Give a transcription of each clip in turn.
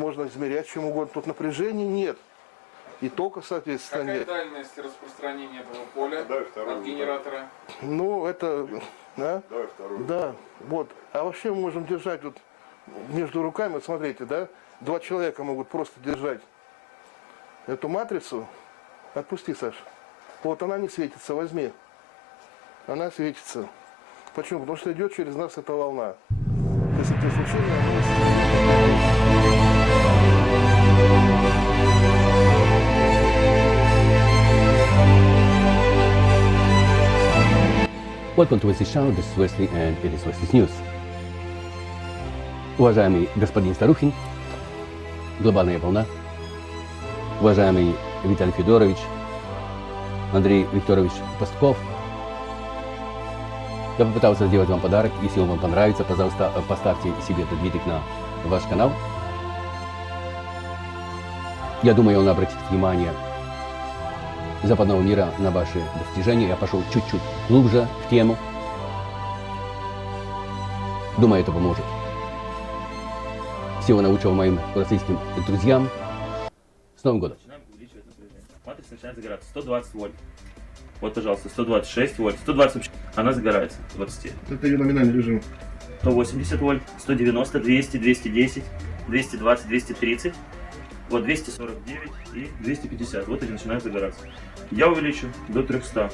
можно измерять чем угодно. Тут напряжения нет. И тока, соответственно, Какая нет. дальность распространения этого поля от генератора? Ну, это... Да? Давай второй. Да, вот. А вообще мы можем держать вот между руками, вот смотрите, да? 2 человека могут просто держать эту матрицу. Отпусти, Саш. Вот она не светится, возьми. Она светится. Почему? Потому что идет через нас эта волна. Если это случайно, Welcome to Wesley's channel, this is Wesley and it is Wesley's News. Уважаемый господин Старухин, глобальная волна, уважаемый Виталий Федорович, Андрей Викторович Пастухов, я попытался сделать вам подарок. Если он вам понравится, пожалуйста, поставьте себе этот видик на ваш канал. Я думаю, он обратит внимание западного мира на ваши достижения. Я пошел чуть-чуть глубже в тему. Думаю, это поможет. Всего научил моим российским друзьям. С Новым годом! Начинаем увеличивать напряжение. Матрица начинает загораться. 120 вольт. Вот, пожалуйста, 126 вольт. 120 вообще. Она загорается. 20. это ее номинальный режим. 180 вольт. 190, 200, 210, 220, 230. Вот 249 и 250. Вот они начинают загораться. Я увеличу до 300.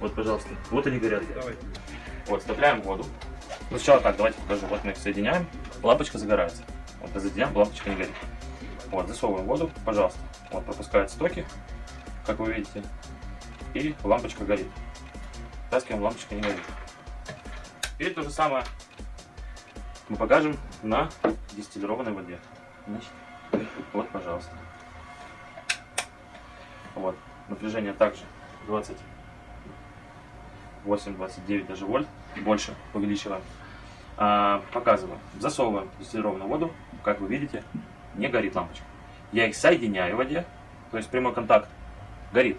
Вот, пожалуйста. Вот они горят. Давай. Вот, вставляем воду. Ну, сначала так, давайте покажу. Вот мы их соединяем. Лампочка загорается. Вот разъединяем, лампочка не горит. Вот, засовываем воду, пожалуйста. Вот, пропускает стоки, как вы видите. И лампочка горит. Втаскиваем, лампочка не горит. Теперь то же самое мы покажем на дистиллированной воде. Значит, вот, пожалуйста. Вот, напряжение также 28, 29 даже вольт. Больше увеличиваем. Показываем. Засовываем дистиллированную воду. Как вы видите, не горит лампочка. Я их соединяю в воде, то есть прямой контакт горит.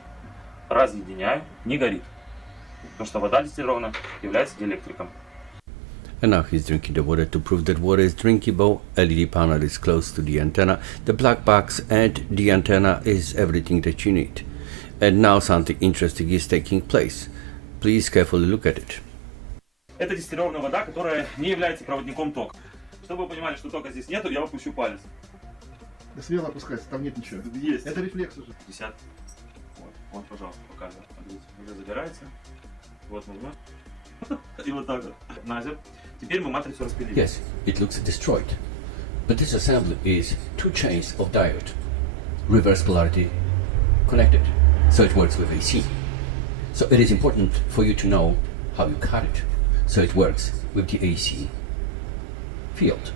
Разъединяю, не горит. Потому что вода дистиллированная является диэлектриком. And now he's drinking the water. To prove that water is drinkable, LED panel is close to the antenna. The black box and the antenna is everything that you need. And now something interesting is taking place. Please carefully look at it. Это дистиллированная вода, которая не является проводником тока. Чтобы вы понимали, что тока здесь нету, я выпущу палец. Да смело опускайся, там нет ничего. Есть. Это рефлекс уже. 50. Вот, пожалуйста, показываю. Смотрите, уже загорается. Вот мы вновь. И вот так вот. Назер. Теперь мы матрицу распилили. Yes, it looks destroyed. But this assembly is 2 chains of diode, reverse polarity connected, so it works with AC. So it is important for you to know how you cut it, so it works with the AC field.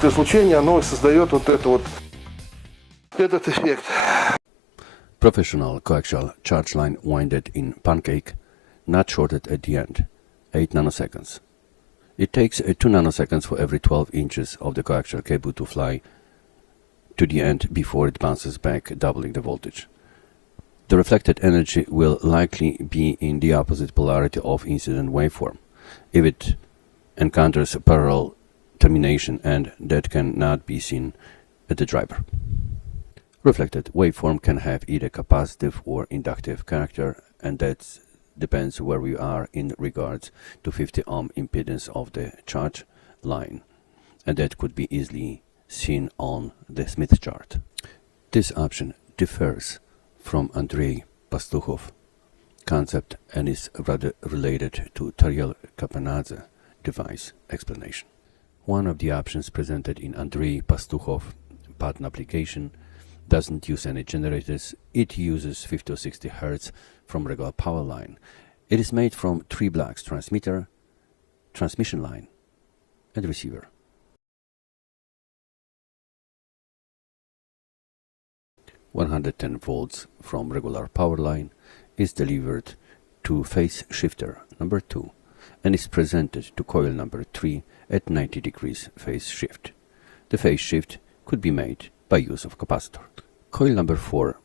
Это излучение, оно создает вот этот эффект. Professional coaxial charge line winded in pancake, not shorted at the end, 8 nanoseconds. It takes 2 nanoseconds for every 12 inches of the coaxial cable to fly to the end before it bounces back, doubling the voltage. The reflected energy will likely be in the opposite polarity of incident waveform if it encounters parallel termination, and that cannot be seen at the driver. Reflected waveform can have either capacitive or inductive character, and that depends where we are in regards to 50 ohm impedance of the charge line, and that could be easily seen on the Smith chart. This option differs from Andrey Pastukhov concept and is rather related to Tariel Kapanadze device explanation. One of the options presented in Andrey Pastukhov patent application doesn't use any generators. It uses 50 or 60 Hz from regular power line. It is made from 3 blocks: transmitter, transmission line, and receiver. $110 from regular power line is delivered to phase shifter number 2 and is presented to coil number 3 at 90 degrees phase shift. The phase shift could be made by use of capacitor. Coil number 4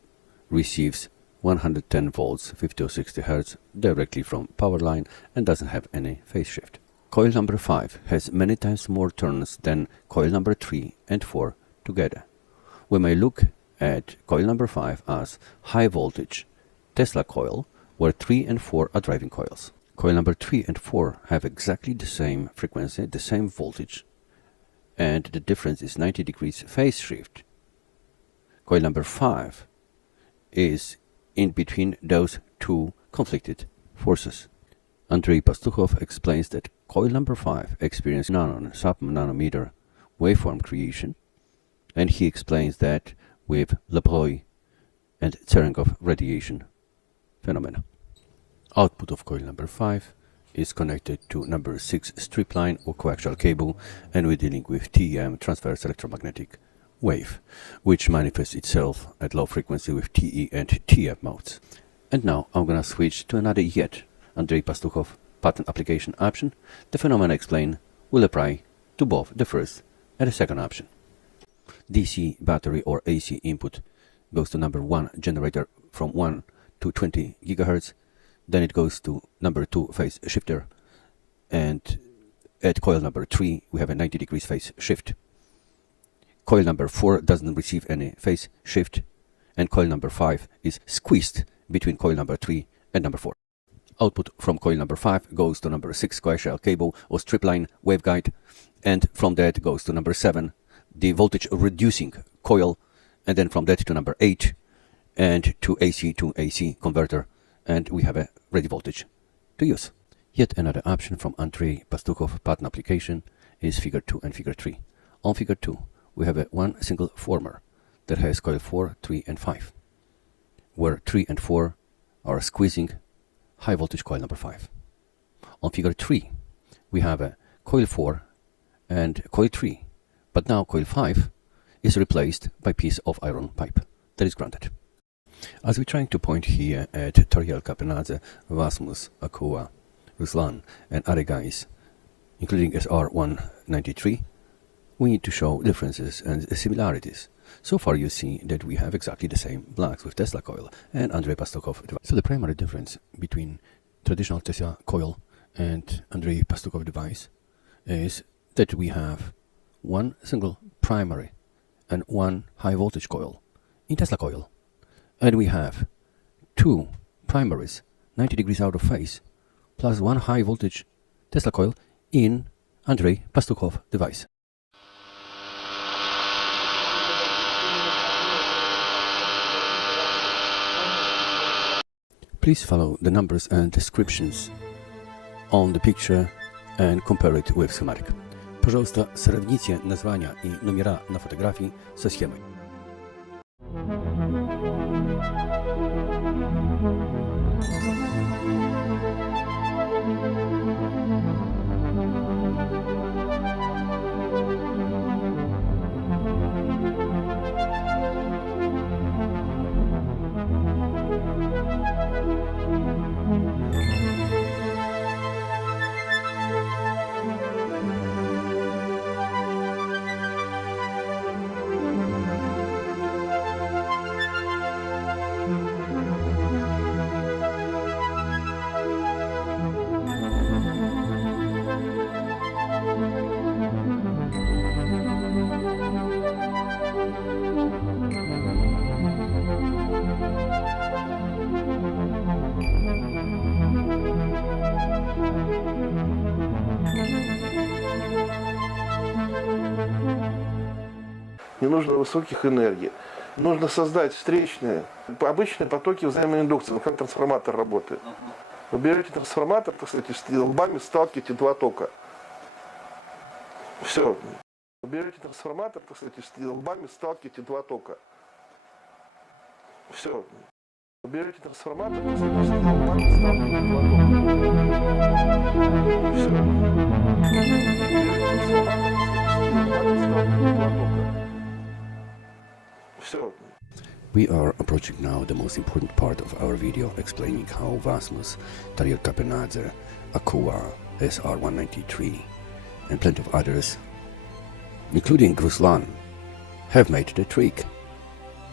receives 110 volts 50 or 60 Hz directly from power line and doesn't have any phase shift. Coil number 5 has many times more turns than coil number 3 and 4 together. We may look at coil number 5 as high voltage Tesla coil, where 3 and 4 are driving coils. Coil number 3 and 4 have exactly the same frequency, the same voltage, and the difference is 90 degrees phase shift. Coil number 5 is in between those two conflicted forces. Andrey Pastukhov explains that coil number 5 experiences sub-nanometer waveform creation, and he explains that with Leploi and Cherenkov radiation phenomena. Output of coil number 5 is connected to number 6 strip line or coaxial cable, and we're dealing with TEM, transverse electromagnetic wave, which manifests itself at low frequency with TE and TF modes. And now I'm gonna switch to another yet Andrey Pastukhov patent application option. The phenomena explained will apply to both the first and the second option. DC battery or AC input goes to number 1 generator from 1 to 20 GHz. Then it goes to number 2 phase shifter, and at coil number 3 we have a 90 degrees phase shift. Coil number 4 doesn't receive any phase shift, and coil number 5 is squeezed between coil number 3 and number 4. Output from coil number 5 goes to number 6 coaxial cable or strip line waveguide, and from that goes to number 7 the voltage reducing coil, and then from that to number 8 and to AC converter, and we have a ready voltage to use. Yet another option from Andrey Pastukhov patent application is figure 2 and figure 3. On figure 2 we have one single former that has coil 4, 3 and 5, where 3 and 4 are squeezing high voltage coil number 5. On figure 3 we have a coil 4 and coil 3, but now coil 5 is replaced by piece of iron pipe that is grounded. As we're trying to point here at Toriel Kapenadze, Vasmus, Akua, Ruslan and other guys, including SR193, we need to show differences and similarities. So far you see that we have exactly the same blocks with Tesla coil and Andrey Pastukhov device. So the primary difference between traditional Tesla coil and Andrey Pastukhov device is that we have one single primary and one high voltage coil in Tesla coil, and we have 2 primaries 90 degrees out of phase plus one high voltage Tesla coil in Andrey Pastukhov device. Please follow the numbers and descriptions on the picture and compare it with schematic. Пожалуйста, сравните названия и номера на фотографии со схемой. Не нужно высоких энергий. Нужно создать встречные, обычные потоки взаимоиндукции, как трансформатор работает. Вы берете трансформатор, так сказать, и лбами сталкиваете 2 тока. Все. Берете трансформатор, так сказать, и лбами сталкиваете два тока. Все. Берете трансформатор, так сказать, и лбами сталкиваете два тока. Все. Все. We are approaching now the most important part of our video, explaining how Vasmus, Tariel Kapenadze, Akua, SR-193, and plenty of others, including Ruslan, have made the trick.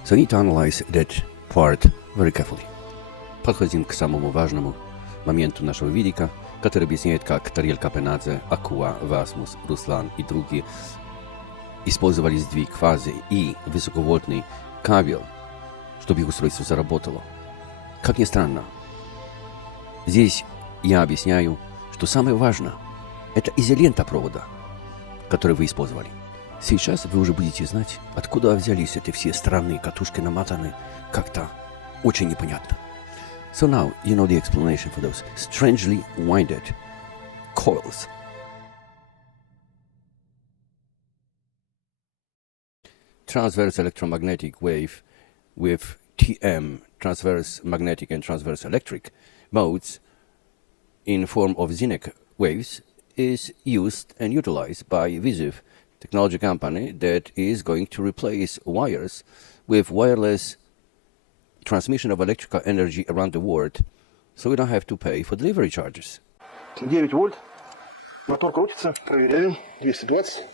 So we need to analyze that part very carefully. Подходим к самому важному моменту нашего видика, который объясняет, как Tariel Kapenadze, Akua, Vasmus, Ruslan и другие использовали сдвиг фазы и высоковольтный кабель, чтобы их устройство заработало. Как ни странно, здесь я объясняю, что самое важное – это изолента провода, который вы использовали. Сейчас вы уже будете знать, откуда взялись эти все странные катушки намотаны, как-то очень непонятно. So now you know the explanation for those strangely winded coils. Transverse electromagnetic wave with TM, transverse magnetic and transverse electric modes in form of Zinec waves is used and utilized by Visiv technology company that is going to replace wires with wireless transmission of electrical energy around the world, so we don't have to pay for delivery charges. 9 вольт. Мотор крутится. Проверяем. 220.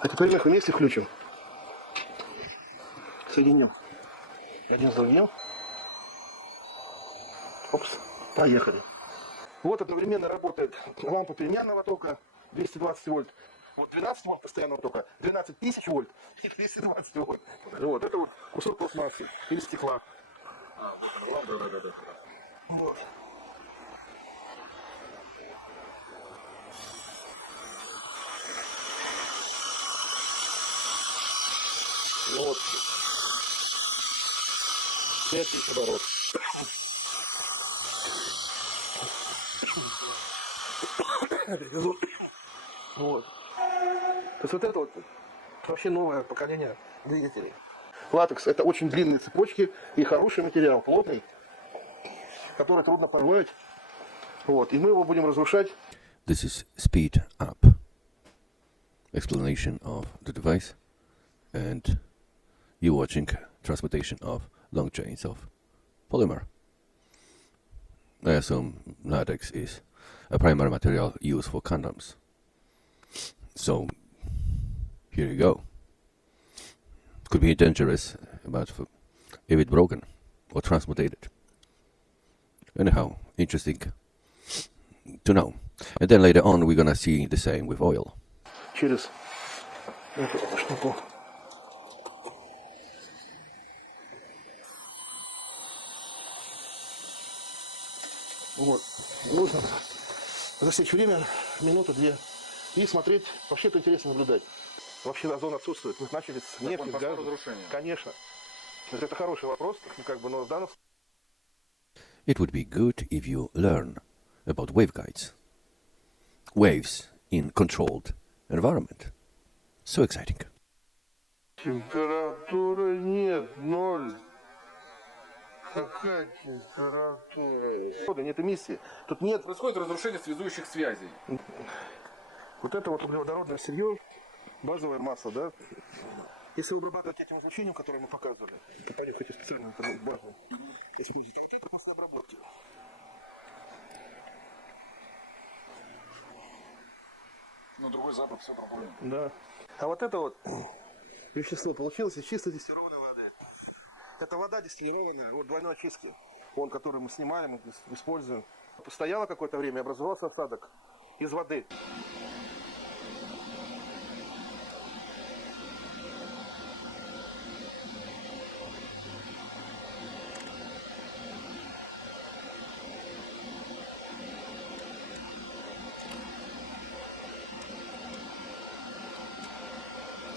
А теперь их вместе включим. Соединим. Один с другим. Опс. Поехали. Вот одновременно работает лампа переменного тока 220 вольт. Вот 12 вольт постоянного тока, 12 тысяч вольт и 220 вольт. Вот это вот кусок пластмассы или стекла. Вот она, лампа, да. Вот. Вот. 5000 оборот. Вот. То есть вот это вот вообще новое поколение двигателей. Латекс — это очень длинные цепочки и хороший материал, плотный, который трудно порвать. Вот. И мы его будем разрушать. This is speed up. Explanation of the device, and you watching transportation of long chains of polymer. I assume latex is a primary material used for condoms. So here you go. Could be dangerous, but if it's broken or transmutated. Anyhow, interesting to know. And then later on, we're gonna see the same with oil. Через эту штуку. Вот. Нужно засечь время, минуту-две, и смотреть. Вообще это интересно наблюдать. Вообще озон отсутствует. Мы начали с нефти, газа. Конечно. Это хороший вопрос, но в данном случае. It would be good if you learn about waveguides. Waves in controlled environment. So exciting. Температуры нет, ноль. Какая температура? Нет эмиссии. Тут нет. Происходит разрушение связующих связей. Вот это вот углеводородное сырье, базовая масса, да? Если обрабатывать этим излучением, которое мы показывали, то по хоть и специальную базу использовать, это после обработки. Но другой запах все пропомнил. Да. А вот это вот вещество получилось из чисто дистиллированной воды. Это вода дистиллированная, вот двойной очистки. Вон, который мы снимаем, используем. Постояло какое-то время, образовался осадок из воды.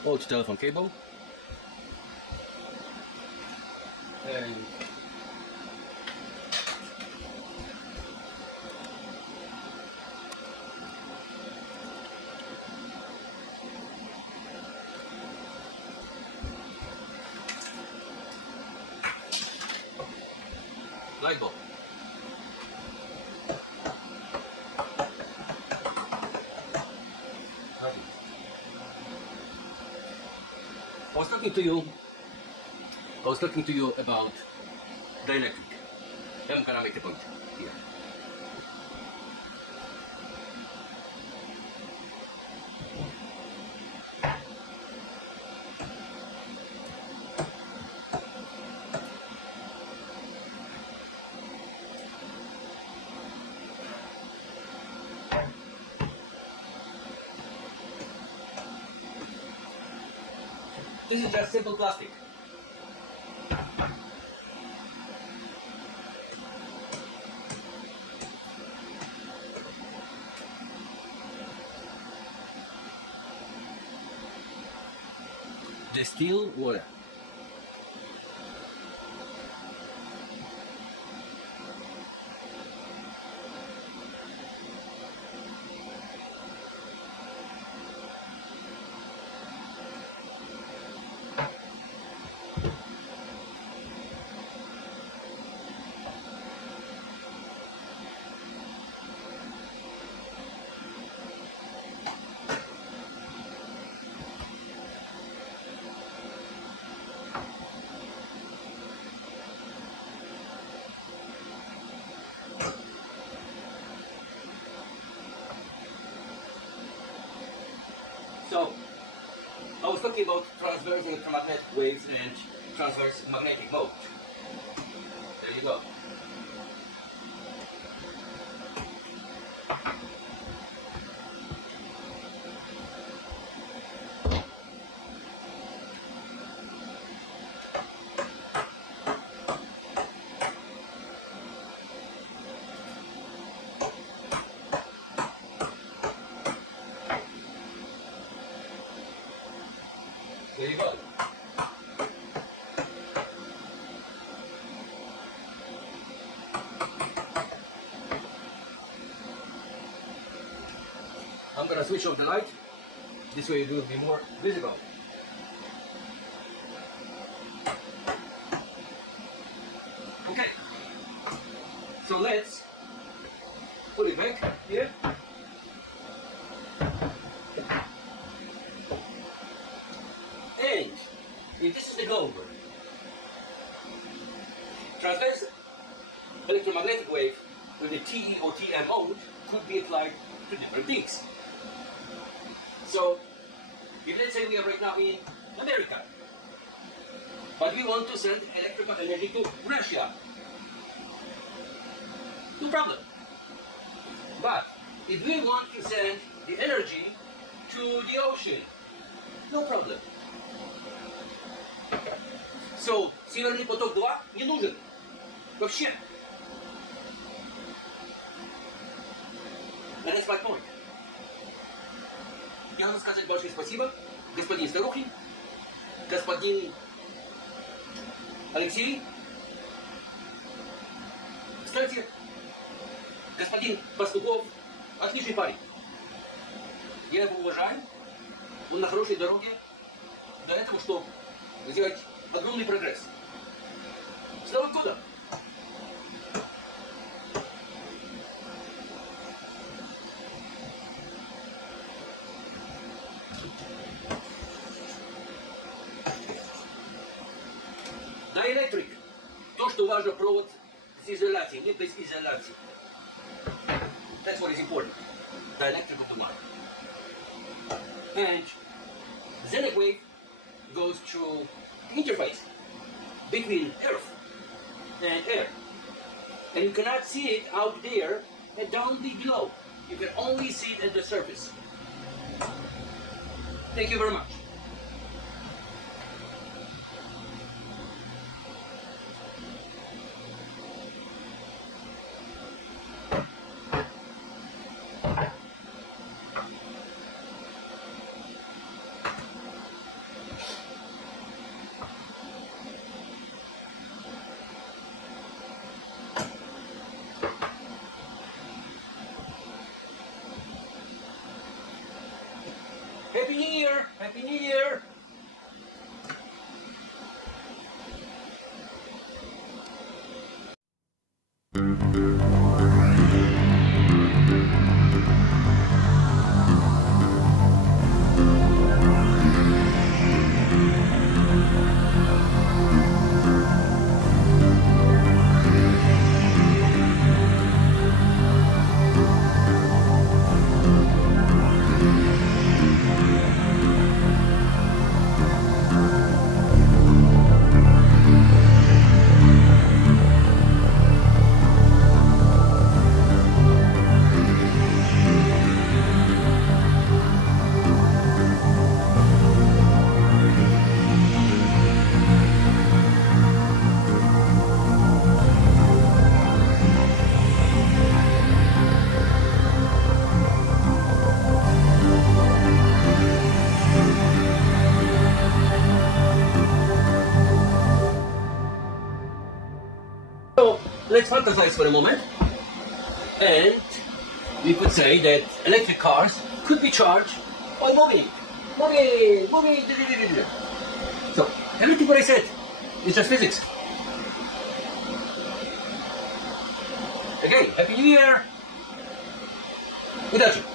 Old telephone cable. And light bulb. I was talking to you about dielectric. I'm gonna make a point here. This is just simple plastic. Distilled water. So, I was talking about transverse electromagnetic waves and transverse magnetic mode. There you go. There you go. I'm gonna switch off the light. This way it will be more visible. Okay. So let's put it back here. And if this is the goal, transverse electromagnetic wave with the TE or TM mode could be applied to different things. So, if let's say we are right now in America, but we want to send electrical energy to Russia, no problem. But if we want to send the energy to the ocean, no problem. So, Северный поток 2 не нужен. Вообще. And that's my point. Я хочу сказать большое спасибо, господин Старухин, господин Алексей. Кстати, господин Пастухов отличный парень. Я его уважаю. Он на хорошей дороге до этого, чтобы сделать огромный прогресс. С Новым годом! Dielectric. То, что важно, провод с изоляцией, не без изоляции. That's what is important. Dielectric of the wire. And Zener wave goes through the interface between Earth and air. And you cannot see it out there and down below. You can only see it at the surface. Thank you very much. Happy New Year! Happy New Year! So let's fantasize for a moment. And we could say that electric cars could be charged by moving. So everything what I said is just physics. Again, Happy New Year! Without you.